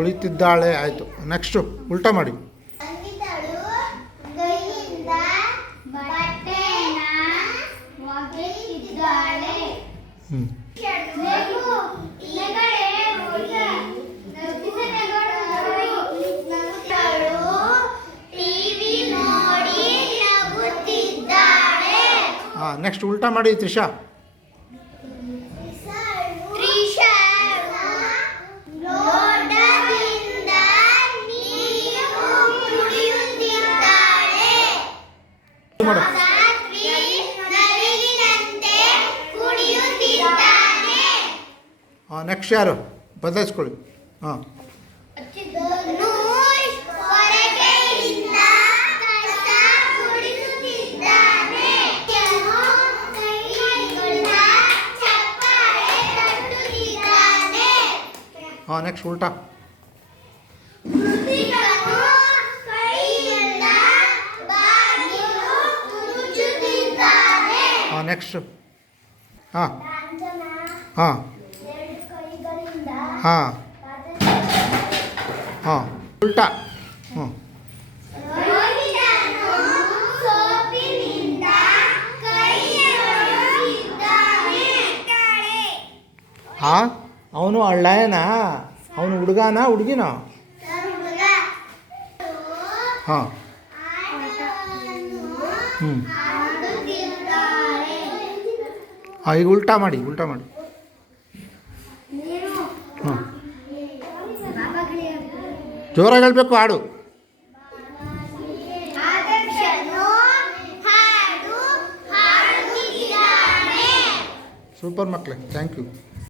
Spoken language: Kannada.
ಕುಳಿತಿದ್ದಾಳೆ ಆಯಿತು. ನೆಕ್ಸ್ಟು ಉಲ್ಟಾ ಮಾಡಿ. ಹ್ಞೂ ಹಾಂ ನೆಕ್ಸ್ಟ್ ಉಲ್ಟಾ ಮಾಡಿ ತ್ರಿಷಾ. ಮಾಡು. ಹಾಂ ನೆಕ್ಸ್ಟ್ ಯಾರು ಬದಲಾಯಿಸ್ಕೊಳ್ಳಿ. ಹಾಂ ಹಾಂ ನೆಕ್ಸ್ಟ್ ಉಲ್ಟಾ. ಹಾಂ ನೆಕ್ಸ್ಟ್. ಹಾಂ ಹಾಂ ಹಾಂ ಹಾಂ ಉಲ್ಟಾ. ಹ್ಞೂ ಹಾಂ ಅವನು ಅಳ್ಳಯನಾ? ಅವನು ಹುಡುಗನಾ ಹುಡುಗಿನಾ? ಹಾಂ ಹ್ಞೂ ಹಾಂ ಈಗ ಉಲ್ಟಾ ಮಾಡಿ ಉಲ್ಟಾ ಮಾಡಿ. ಹಾಂ ಜೋರಾಗಿ ಹೇಳಬೇಕು ಹಾಡು. ಸೂಪರ್ ಮಕ್ಕಳೇ, ಥ್ಯಾಂಕ್ ಯು.